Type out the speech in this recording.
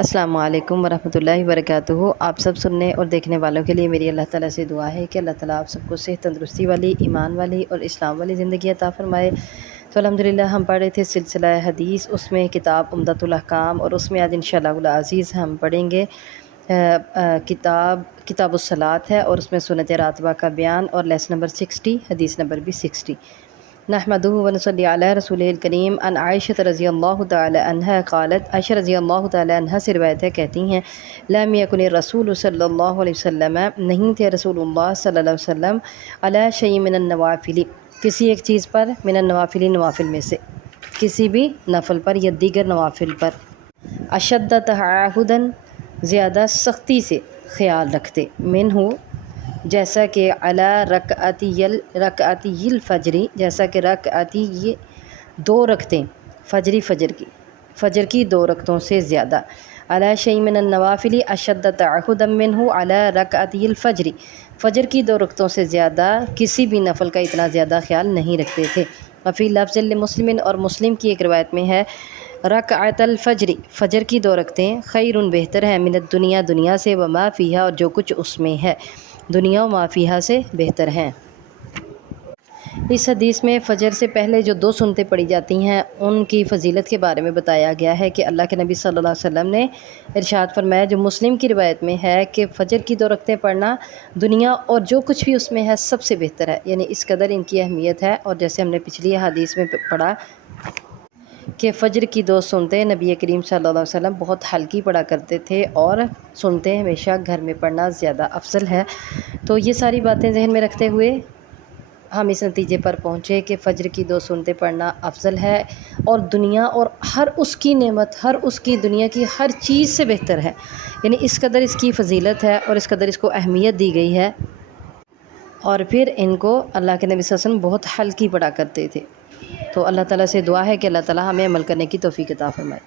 السلام علیکم ورحمۃ اللہ وبرکاتہ۔ آپ سب سننے اور دیکھنے والوں کے لیے میری اللہ تعالیٰ سے دعا ہے کہ اللہ تعالیٰ آپ سب کو صحت تندرستی والی، ایمان والی اور اسلام والی زندگی عطا فرمائے۔ تو الحمدللہ ہم پڑھ رہے تھے سلسلہ حدیث، اس میں کتاب عمدۃ الاحکام، اور اس میں آج انشاءاللہ العزیز ہم پڑھیں گے کتاب الصلاۃ ہے، اور اس میں سنت راتبہ کا بیان، اور لیسن نمبر 60، حدیث نمبر بھی 60۔ نحمدہ ونصلی علی رسول الکریم۔ ان عائشہ رضی اللہ تعالی عنہا قالت، عائشہ رضی اللہ تعالی عنہا سے روایت ہے، کہتی ہیں لم یکن الرسول صلی اللہ علیہ وسلم، نہیں تھے رسول اللہ صلی اللہ علیہ وسلم، علی شیء من النوافل، کسی ایک چیز پر، من النوافل، نوافل میں سے، کسی بھی نفل پر یا دیگر نوافل پر، اشد تعاہداً، زیادہ سختی سے خیال رکھتے، منہ، جیسا کہ علی رکعتی الفجری، جیسا کہ رکعتی یہ دو رکعتیں، فجر کی دو رکعتوں سے زیادہ، علی شیء من النوافل اشد تعہدا منہ علی رکعتی الفجر، فجر کی دو رکعتوں سے زیادہ کسی بھی نفل کا اتنا زیادہ خیال نہیں رکھتے تھے۔ وفی لفظ لمسلم، اور مسلم کی ایک روایت میں ہے رکعت الفجر، فجر کی دو رکعتیں، خیر، بہتر ہے، من الدنیا، دنیا سے، وما فیہا، اور جو کچھ اس میں ہے، دنیا و ما فیہا سے بہتر ہیں۔ اس حدیث میں فجر سے پہلے جو دو سنتیں پڑھی جاتی ہیں ان کی فضیلت کے بارے میں بتایا گیا ہے کہ اللہ کے نبی صلی اللہ علیہ وسلم نے ارشاد فرمایا، جو مسلم کی روایت میں ہے کہ فجر کی دو رکعتیں پڑھنا دنیا اور جو کچھ بھی اس میں ہے سب سے بہتر ہے، یعنی اس قدر ان کی اہمیت ہے۔ اور جیسے ہم نے پچھلی حدیث میں پڑھا کہ فجر کی دو سنتیں نبی کریم صلی اللہ علیہ وسلم بہت ہلکی پڑھا کرتے تھے، اور سنتیں ہمیشہ گھر میں پڑھنا زیادہ افضل ہے۔ تو یہ ساری باتیں ذہن میں رکھتے ہوئے ہم اس نتیجے پر پہنچے کہ فجر کی دو سنتیں پڑھنا افضل ہے، اور دنیا اور ہر اس کی نعمت، ہر اس کی دنیا کی ہر چیز سے بہتر ہے، یعنی اس قدر اس کی فضیلت ہے اور اس قدر اس کو اہمیت دی گئی ہے۔ اور پھر ان کو اللہ کے نبی صلی اللہ علیہ وسلم بہت ہلکی پڑھا کرتے تھے۔ تو اللہ تعالیٰ سے دعا ہے کہ اللہ تعالیٰ ہمیں عمل کرنے کی توفیق عطا فرمائے۔